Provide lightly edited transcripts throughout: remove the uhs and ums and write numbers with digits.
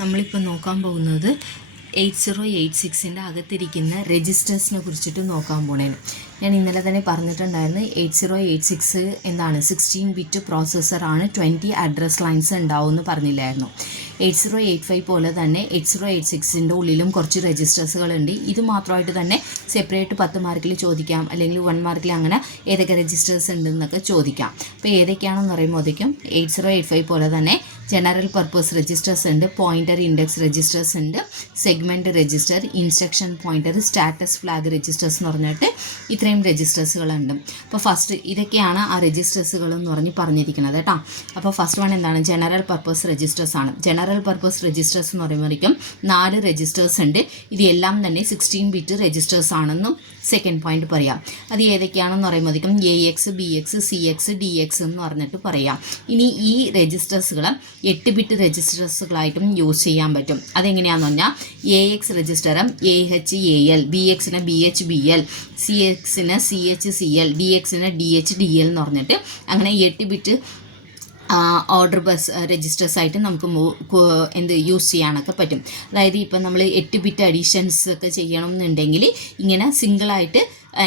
നമ്മളിപ്പോൾ നോക്കാൻ പോകുന്നത് 8086 അകത്തിരിക്കുന്ന രജിസ്റ്റേഴ്സിനെ കുറിച്ചിട്ട് നോക്കാൻ പോണേന്. ഞാൻ ഇന്നലെ തന്നെ പറഞ്ഞിട്ടുണ്ടായിരുന്നു 8086 എന്താണ് 16 ബിറ്റ് പ്രോസസ്സറാണ്, 20 അഡ്രസ് ലൈൻസ് ഉണ്ടാവുമെന്ന് പറഞ്ഞില്ലായിരുന്നു. 8085 പോലെ തന്നെ 8086 ഉള്ളിലും കുറച്ച് രജിസ്റ്റേഴ്സുകളുണ്ട്. ഇത് മാത്രമായിട്ട് തന്നെ സെപ്പറേറ്റ് 10 മാർക്കിൽ ചോദിക്കാം, അല്ലെങ്കിൽ 1 മാർക്കിൽ അങ്ങനെ ഏതൊക്കെ രജിസ്റ്റേഴ്സ് ഉണ്ടെന്നൊക്കെ ചോദിക്കാം. അപ്പോൾ ഏതൊക്കെയാണെന്ന് പറയുമ്പോഴത്തേക്കും 8085 പോലെ തന്നെ ജനറൽ പർപ്പസ് രജിസ്റ്റേഴ്സ് ഉണ്ട്, പോയിൻ്റർ ഇൻഡെക്സ് രജിസ്റ്റേഴ്സ് ഉണ്ട്, segment register, instruction pointer, status flag registers എന്ന് പറഞ്ഞിട്ട് ഇത്രയും രജിസ്റ്റേഴ്സുകളുണ്ട്. അപ്പോൾ ഫസ്റ്റ് ഇതൊക്കെയാണ് ആ രജിസ്റ്റേഴ്സുകൾ എന്ന് പറഞ്ഞിരിക്കുന്നത് കേട്ടോ. അപ്പോൾ ഫസ്റ്റ് വൺ എന്താണ്? ജനറൽ പർപ്പസ് രജിസ്റ്റേഴ്സ് ആണ്. ജനറൽ പർപ്പസ് രജിസ്റ്റേഴ്സ് എന്ന് പറയുമ്പോഴേക്കും 4 രജിസ്റ്റേഴ്സ് ഉണ്ട്. ഇതെല്ലാം തന്നെ 16 ബിറ്റ് രജിസ്റ്റേഴ്സ് ആണെന്നും സെക്കൻഡ് പോയിന്റ് പറയാം. അത് ഏതൊക്കെയാണെന്ന് പറയുമ്പോഴേക്കും AX, BX, CX, DX എന്ന് പറഞ്ഞിട്ട് പറയാം. ഇനി ഈ രജിസ്റ്റേഴ്സുകൾ 8 ബിറ്റ് രജിസ്റ്റേഴ്സുകളായിട്ടും യൂസ് ചെയ്യാൻ പറ്റും. അതെങ്ങനെയാണെന്ന് പറഞ്ഞാൽ AX രജിസ്റ്ററും AHAL, BXന് BHBL, CXന് CHCL, DXന് DHDL എന്ന് പറഞ്ഞിട്ട് അങ്ങനെ 8 ബിറ്റ് ഓർഡർ ബസ് രജിസ്റ്റേഴ്സായിട്ട് നമുക്ക് യൂസ് ചെയ്യാനൊക്കെ പറ്റും. അതായത് ഇപ്പം നമ്മൾ 8 ബിറ്റ് അഡീഷൻസ് ഒക്കെ ചെയ്യണം എന്നുണ്ടെങ്കിൽ ഇങ്ങനെ സിംഗിളായിട്ട്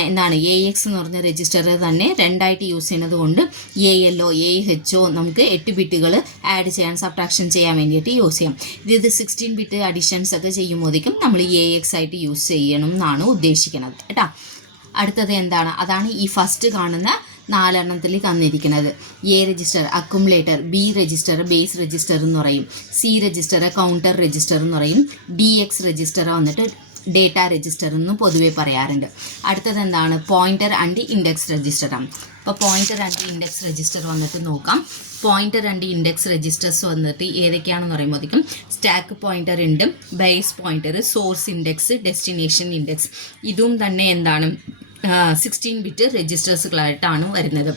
എന്താണ് AX എന്ന് പറഞ്ഞ രജിസ്റ്റർ തന്നെ രണ്ടായിട്ട് യൂസ് ചെയ്യുന്നത് കൊണ്ട് ALO AHO നമുക്ക് 8 ബിറ്റുകൾ ആഡ് ചെയ്യാൻ, സബ്ട്രാക്ഷൻ ചെയ്യാൻ വേണ്ടിയിട്ട് യൂസ് ചെയ്യാം. ഇത് 16 ബിറ്റ് അഡീഷൻസ് ഒക്കെ ചെയ്യുമ്പോഴേക്കും നമ്മൾ AX ആയിട്ട് യൂസ് ചെയ്യണം എന്നാണ് ഉദ്ദേശിക്കുന്നത് കേട്ടോ. അടുത്തത് എന്താണ്? അതാണ് ഈ ഫസ്റ്റ് കാണുന്ന 4 തന്നിരിക്കുന്നത്. A register accumulator, B register base register എന്ന് പറയും, C രജിസ്റ്റർ കൗണ്ടർ രജിസ്റ്റർ എന്ന് പറയും, DX രജിസ്റ്റർ വന്നിട്ട് ഡേറ്റ രജിസ്റ്റർ എന്ന് പൊതുവെ പറയാറുണ്ട്. അടുത്തത് എന്താണ്? പോയിൻ്റർ ആൻഡ് ഇൻഡെക്സ് രജിസ്റ്ററാണ്. അപ്പോൾ പോയിൻ്റർ ആൻഡ് ഇൻഡെക്സ് രജിസ്റ്റർ വന്നിട്ട് നോക്കാം. പോയിൻ്റർ ആൻഡ് ഇൻഡെക്സ് രജിസ്റ്റേഴ്സ് വന്നിട്ട് ഏതൊക്കെയാണെന്ന് പറയുമ്പോഴത്തേക്കും സ്റ്റാക്ക് പോയിൻ്റർ ഉണ്ട്, base pointer, source index, destination index. ഇതും തന്നെ എന്താണ് 16 ബിറ്റ് രജിസ്റ്റേഴ്സുകളായിട്ടാണ് വരുന്നത്.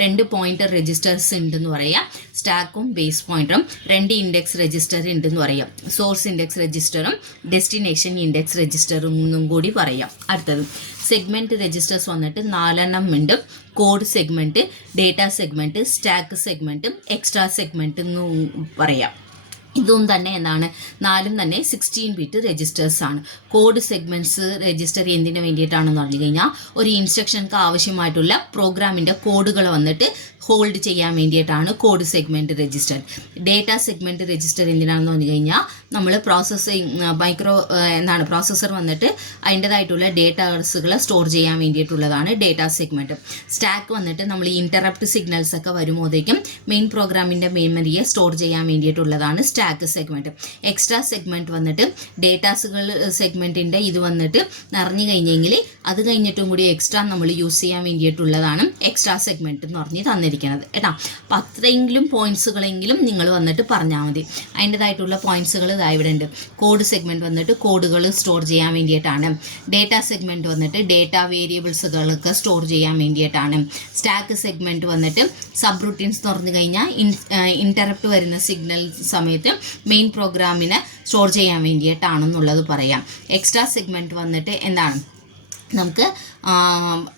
2 പോയിൻ്റർ രജിസ്റ്റേഴ്സ് ഉണ്ടെന്ന് പറയാം, സ്റ്റാക്കും ബേസ് പോയിൻ്ററും. 2 ഇൻഡെക്സ് രജിസ്റ്റർ ഉണ്ടെന്ന് പറയാം, സോഴ്സ് ഇൻഡെക്സ് രജിസ്റ്ററും ഡെസ്റ്റിനേഷൻ ഇൻഡെക്സ് രജിസ്റ്ററും എന്നും കൂടി പറയാം. അടുത്തത് സെഗ്മെൻറ്റ് രജിസ്റ്റേഴ്സ് വന്നിട്ട് 4 ഉണ്ട്. Code segment, data segment, stack segment, extra segment എന്നും പറയാം. ഇതും തന്നെ എന്താണ് 4 തന്നെ 16 ബിറ്റ് രജിസ്റ്റേഴ്സ് ആണ്. കോഡ് സെഗ്മെൻറ്റ്സ് രജിസ്റ്റർ എന്തിനു വേണ്ടിയിട്ടാണെന്ന് പറഞ്ഞു കഴിഞ്ഞാൽ ഒരു ഇൻസ്ട്രക്ഷൻക്ക് ആവശ്യമായിട്ടുള്ള പ്രോഗ്രാമിൻ്റെ കോഡുകൾ വന്നിട്ട് ഹോൾഡ് ചെയ്യാൻ വേണ്ടിയിട്ടാണ് code segment register. Data segment register എന്തിനാണെന്ന് പറഞ്ഞു കഴിഞ്ഞാൽ നമ്മൾ പ്രോസസ്സർ വന്നിട്ട് അതിൻ്റെതായിട്ടുള്ള ഡേറ്റാസുകൾ സ്റ്റോർ ചെയ്യാൻ വേണ്ടിയിട്ടുള്ളതാണ് ഡേറ്റ സെഗ്മെൻറ്റ്. സ്റ്റാക്ക് വന്നിട്ട് നമ്മൾ ഇൻറ്ററപ്റ്റ് സിഗ്നൽസ് ഒക്കെ വരുമ്പോഴത്തേക്കും മെയിൻ പ്രോഗ്രാമിൻ്റെ മെമ്മറിയെ സ്റ്റോർ ചെയ്യാൻ വേണ്ടിയിട്ടുള്ളതാണ് സ്റ്റാക്ക് സെഗ്മെൻറ്റ്. എക്സ്ട്രാ സെഗ്മെൻറ്റ് വന്നിട്ട് ഡേറ്റാസുകൾ സെഗ്മെൻറ്റിൻ്റെ ഇത് വന്നിട്ട് നിറഞ്ഞു കഴിഞ്ഞെങ്കിൽ അത് കഴിഞ്ഞിട്ടും കൂടി എക്സ്ട്രാ നമ്മൾ യൂസ് ചെയ്യാൻ വേണ്ടിയിട്ടുള്ളതാണ് എക്സ്ട്രാ സെഗ്മെൻറ്റ് എന്ന് പറഞ്ഞ് തന്നിരിക്കുന്നത് കേട്ടോ. അപ്പം അത്രയെങ്കിലും പോയിൻറ്റ്സുകളെങ്കിലും നിങ്ങൾ വന്നിട്ട് പറഞ്ഞാൽ മതി. അതിൻ്റെതായിട്ടുള്ള പോയിൻറ്റ്സുകൾ ഇവിടെ ഉണ്ട്. കോഡ് സെഗ്മെൻറ്റ് വന്നിട്ട് കോഡുകൾ സ്റ്റോർ ചെയ്യാൻ വേണ്ടിയിട്ടാണ്. ഡേറ്റ സെഗ്മെൻറ്റ് വന്നിട്ട് ഡേറ്റ വേരിയബിൾസുകളൊക്കെ സ്റ്റോർ ചെയ്യാൻ വേണ്ടിയിട്ടാണ്. സ്റ്റാക്ക് സെഗ്മെൻറ്റ് വന്നിട്ട് സബ് റൂട്ടീൻസ് എന്ന് പറഞ്ഞു കഴിഞ്ഞാൽ ഇൻറ്ററപ്റ്റ് വരുന്ന സിഗ്നൽ സമയത്ത് മെയിൻ പ്രോഗ്രാമിനെ സ്റ്റോർ ചെയ്യാൻ വേണ്ടിയിട്ടാണെന്നുള്ളത് പറയാം. എക്സ്ട്രാ സെഗ്മെൻറ്റ് വന്നിട്ട് എന്താണ്? നമുക്ക്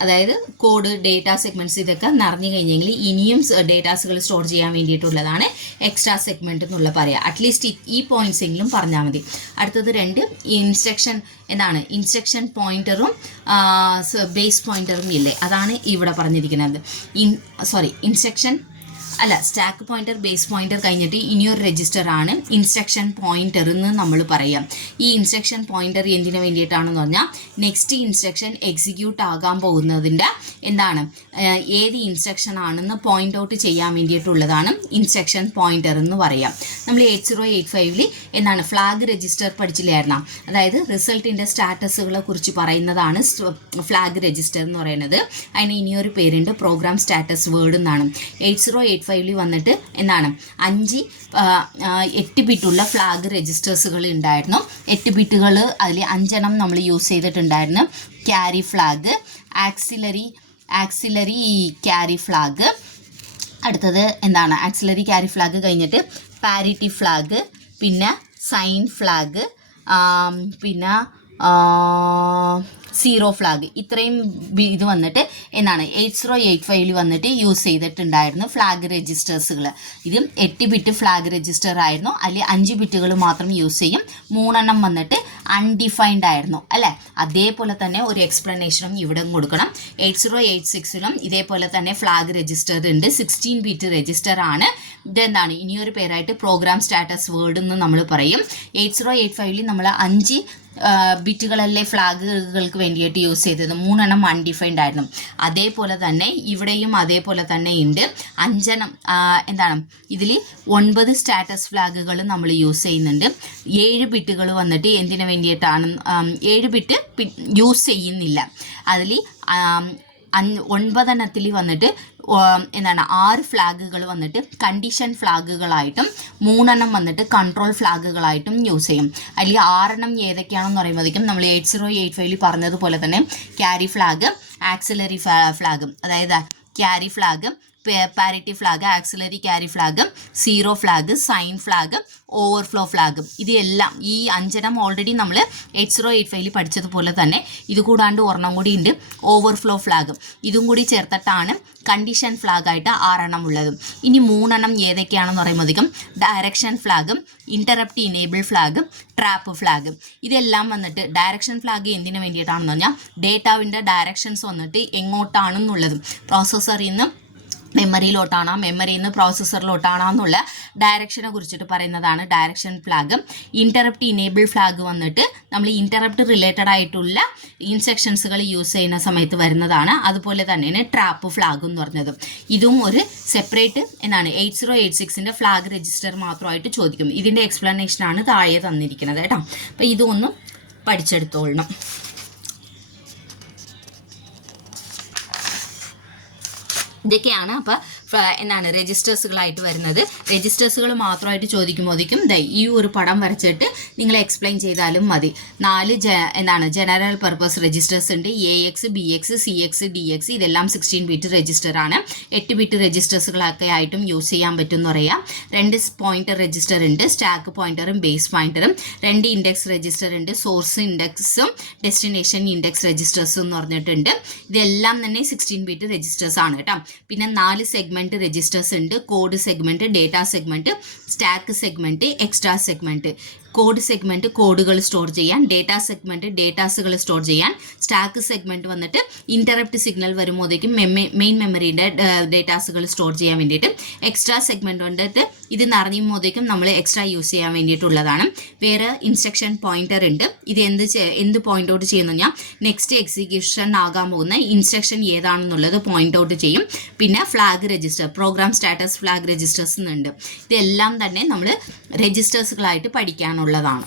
അതായത് കോഡ് ഡേറ്റ സെഗ്മെൻറ്റ്സ് ഇതൊക്കെ നിറഞ്ഞു കഴിഞ്ഞെങ്കിൽ ഇനിയും ഡേറ്റാസുകൾ സ്റ്റോർ ചെയ്യാൻ വേണ്ടിയിട്ടുള്ളതാണ് എക്സ്ട്രാ സെഗ്മെൻറ്റ് എന്നുള്ള പറയാം. അറ്റ്ലീസ്റ്റ് ഈ പോയിൻറ്റ്സ് എങ്കിലും പറഞ്ഞാൽ മതി. അടുത്തത് 2 ഇൻസ്ട്രക്ഷൻ എന്താണ്? ഇൻസ്ട്രക്ഷൻ പോയിൻ്ററും ബേസ് പോയിൻ്ററും ഇല്ലേ, അതാണ് ഇവിടെ പറഞ്ഞിരിക്കുന്നത്. സ്റ്റാക്ക് പോയിൻ്റർ ബേസ് പോയിൻ്റർ കഴിഞ്ഞിട്ട് ഇനിയൊരു രജിസ്റ്റർ ആണ് ഇൻസ്ട്രക്ഷൻ പോയിൻ്റർ എന്ന് നമ്മൾ പറയാം. ഈ ഇൻസ്ട്രക്ഷൻ പോയിൻ്റർ എന്തിനു വേണ്ടിയിട്ടാണെന്ന് പറഞ്ഞാൽ നെക്സ്റ്റ് ഇൻസ്ട്രക്ഷൻ എക്സിക്യൂട്ട് ആകാൻ പോകുന്നതിൻ്റെ എന്താണ് ഏത് ഇൻസ്ട്രക്ഷൻ ആണെന്ന് പോയിൻ്റ് ഔട്ട് ചെയ്യാൻ വേണ്ടിയിട്ടുള്ളതാണ് ഇൻസ്ട്രക്ഷൻ പോയിൻ്റർ എന്ന് പറയാം. നമ്മൾ 8085 എന്താണ് ഫ്ലാഗ് രജിസ്റ്റർ പഠിച്ചില്ലായിരുന്നോ? അതായത് റിസൾട്ടിൻ്റെ സ്റ്റാറ്റസുകളെ കുറിച്ച് പറയുന്നതാണ് ഫ്ലാഗ് രജിസ്റ്റർ എന്ന് പറയുന്നത്. അതിന് ഇനിയൊരു പേരുണ്ട് പ്രോഗ്രാം സ്റ്റാറ്റസ് വേർഡ് എന്നാണ്. 8085 വന്നിട്ട് എന്താണ് 8 ബിറ്റുള്ള ഫ്ലാഗ് രജിസ്റ്റേഴ്സുകൾ ഉണ്ടായിരുന്നു. 8 ബിറ്റുകൾ അതിൽ 5 നമ്മൾ യൂസ് ചെയ്തിട്ടുണ്ടായിരുന്നു. Carry flag, auxiliary carry flag. അടുത്തത് എന്താണ്? ആക്സിലറി ക്യാരി ഫ്ലാഗ് കഴിഞ്ഞിട്ട് പാരിറ്റി ഫ്ലാഗ്, പിന്നെ സൈൻ ഫ്ലാഗ്, പിന്നെ സീറോ ഫ്ലാഗ്. ഇത്രയും ഇത് വന്നിട്ട് എന്താണ് 8085 വന്നിട്ട് യൂസ് ചെയ്തിട്ടുണ്ടായിരുന്നു ഫ്ലാഗ് രജിസ്റ്റേഴ്സുകൾ. ഇത് 8 ബിറ്റ് ഫ്ലാഗ് രജിസ്റ്റർ ആയിരുന്നു. അതിൽ 5 ബിറ്റുകൾ മാത്രം യൂസ് ചെയ്യും. 3 വന്നിട്ട് അൺഡിഫൈൻഡ് ആയിരുന്നു അല്ലേ. അതേപോലെ തന്നെ ഒരു എക്സ്പ്ലനേഷനും ഇവിടെ കൊടുക്കണം. 8086 ഇതേപോലെ തന്നെ ഫ്ലാഗ് രജിസ്റ്റർ ഉണ്ട്. 16 ബിറ്റ് രജിസ്റ്റർ ആണ്. ഇതെന്താണ് ഇനിയൊരു പേരായിട്ട് പ്രോഗ്രാം സ്റ്റാറ്റസ് വേർഡ് എന്ന് നമ്മൾ പറയും. 8085 നമ്മൾ 5 ബിറ്റുകളല്ലേ ഫ്ലാഗുകൾക്ക് വേണ്ടിയിട്ട് യൂസ് ചെയ്തത്. 3 അൺഡിഫൈൻഡ് ആയിരുന്നു. അതേപോലെ തന്നെ ഇവിടെയും അതേപോലെ തന്നെ ഉണ്ട്. 5 എന്താണ് ഇതിൽ 9 സ്റ്റാറ്റസ് ഫ്ലാഗുകൾ നമ്മൾ യൂസ് ചെയ്യുന്നുണ്ട്. 7 ബിറ്റുകൾ വന്നിട്ട് എന്തിനു വേണ്ടിയിട്ടാണ് 7 ബിറ്റ് യൂസ് ചെയ്യുന്നില്ല. അതിൽ 9 വന്നിട്ട് എന്താണ് 6 ഫ്ലാഗുകൾ വന്നിട്ട് കണ്ടീഷൻ ഫ്ലാഗുകളായിട്ടും 3 വന്നിട്ട് കൺട്രോൾ ഫ്ലാഗുകളായിട്ടും യൂസ് ചെയ്യും. അതിൽ 6 ഏതൊക്കെയാണെന്ന് പറയുമ്പോഴേക്കും നമ്മൾ 8085 പറഞ്ഞതുപോലെ തന്നെ ക്യാരി ഫ്ലാഗ്, ആക്സിലറി ഫ്ലാഗ്, അതായത് carry flag, parity flag, auxiliary carry flag, zero flag, sign flag, overflow flag, ഇതെല്ലാം ഈ 5 ഓൾറെഡി നമ്മൾ 8085 പഠിച്ചതുപോലെ തന്നെ ഇത് കൂടാണ്ട് ഒരെണ്ണം കൂടി ഉണ്ട് ഓവർഫ്ലോ ഫ്ലാഗ്. ഇതും കൂടി ചേർത്തിട്ടാണ് കണ്ടീഷൻ ഫ്ലാഗായിട്ട് 6 ഉള്ളത്. ഇനി 3 ഏതൊക്കെയാണെന്ന് പറയുമ്പോഴത്തേക്കും direction flag, interrupt enable flag, trap flag. ഇതെല്ലാം വന്നിട്ട് ഡയറക്ഷൻ ഫ്ലാഗ് എന്തിനു വേണ്ടിയിട്ടാണെന്ന് പറഞ്ഞാൽ ഡേറ്റാവിൻ്റെ ഡയറക്ഷൻസ് വന്നിട്ട് എങ്ങോട്ടാണെന്നുള്ളത് പ്രോസസ്സറിൽ നിന്ന് മെമ്മറിയിലോട്ടാണോ മെമ്മറിയിൽ നിന്ന് പ്രോസസ്സറിലോട്ടാണോ എന്നുള്ള ഡയറക്ഷനെ കുറിച്ചിട്ട് പറയുന്നതാണ് direction flag. Interrupt enable flag വന്നിട്ട് നമ്മൾ ഇൻ്ററപ്റ്റ് റിലേറ്റഡ് ആയിട്ടുള്ള ഇൻസ്ട്രക്ഷൻസുകൾ യൂസ് ചെയ്യുന്ന സമയത്ത് വരുന്നതാണ്. അതുപോലെ തന്നെയാണ് ട്രാപ്പ് ഫ്ലാഗ് എന്ന് പറഞ്ഞത്. ഇതും ഒരു സെപ്പറേറ്റ് എന്താണ് 8086 ഫ്ലാഗ് രജിസ്റ്റർ മാത്രമായിട്ട് ചോദിക്കും. ഇതിൻ്റെ എക്സ്പ്ലനേഷനാണ് താഴെ തന്നിരിക്കുന്നത് കേട്ടോ. അപ്പോൾ ഇതൊന്നും പഠിച്ചെടുത്തോളണം. ഇതൊക്കെയാണ് അപ്പോൾ എന്താണ് രജിസ്റ്റേഴ്സുകളായിട്ട് വരുന്നത്. രജിസ്റ്റേഴ്സുകൾ മാത്രമായിട്ട് ചോദിക്കുമ്പോഴേക്കും ഈ ഒരു പടം വരച്ചിട്ട് നിങ്ങൾ എക്സ്പ്ലെയിൻ ചെയ്താലും മതി. 4 എന്താണ് ജനറൽ പർപ്പസ് രജിസ്റ്റേഴ്സ് ഉണ്ട്. AX, BX, CX, DX. ഇതെല്ലാം 16 ബിറ്റ് രജിസ്റ്റർ ആണ്. 8 ബിറ്റ് രജിസ്റ്റേഴ്സുകളൊക്കെ ആയിട്ടും യൂസ് ചെയ്യാൻ പറ്റും എന്ന് പറയാം. 2 പോയിന്റർ രജിസ്റ്റർ ഉണ്ട്, സ്റ്റാക്ക് പോയിന്ററും ബേസ് പോയിന്ററും. 2 ഇൻഡെക്സ് രജിസ്റ്റർ ഉണ്ട്, സോഴ്സ് ഇൻഡെക്സും ഡെസ്റ്റിനേഷൻ ഇൻഡെക്സ് രജിസ്റ്റേഴ്സും എന്ന് പറഞ്ഞിട്ടുണ്ട്. ഇതെല്ലാം തന്നെ 16 ബിറ്റ് രജിസ്റ്റേഴ്സ് ആണ് കേട്ടോ. പിന്നെ 4 സെഗ്മെന്റ് രജിസ്റ്റേഴ്സ് ഉണ്ട്. Code segment, data segment, stack segment, extra segment. Code segment കോഡുകൾ സ്റ്റോർ ചെയ്യാൻ, ഡേറ്റാ സെഗ്മെന്റ് ഡേറ്റാസുകൾ സ്റ്റോർ ചെയ്യാൻ, സ്റ്റാക്ക് സെഗ്മെന്റ് വന്നിട്ട് ഇന്ററപ്റ്റ് സിഗ്നൽ വരുമ്പോഴേക്കും മെയിൻ മെമ്മറിയുടെ ഡേറ്റാസുകൾ സ്റ്റോർ ചെയ്യാൻ വേണ്ടിയിട്ട്, എക്സ്ട്രാ സെഗ്മെന്റ് വന്നിട്ട് ഇത് നിറഞ്ഞുമ്പോഴേക്കും നമ്മൾ എക്സ്ട്രാ യൂസ് ചെയ്യാൻ വേണ്ടിയിട്ടുള്ളതാണ്. വേറെ ഇൻസ്ട്രക്ഷൻ പോയിന്റർ ഉണ്ട്. ഇത് എന്ത് പോയിന്റ് ഔട്ട് ചെയ്യുന്നു പറഞ്ഞാൽ നെക്സ്റ്റ് എക്സിക്യൂഷൻ ആകാൻ പോകുന്ന ഇൻസ്ട്രക്ഷൻ ഏതാണെന്നുള്ളത് പോയിന്റ് ഔട്ട് ചെയ്യും. പിന്നെ flag register, programme status flag registers ഉണ്ട്. ഇതെല്ലാം തന്നെ നമ്മൾ രജിസ്റ്റേഴ്സുകളായിട്ട് പഠിക്കാനുള്ളതാണ്.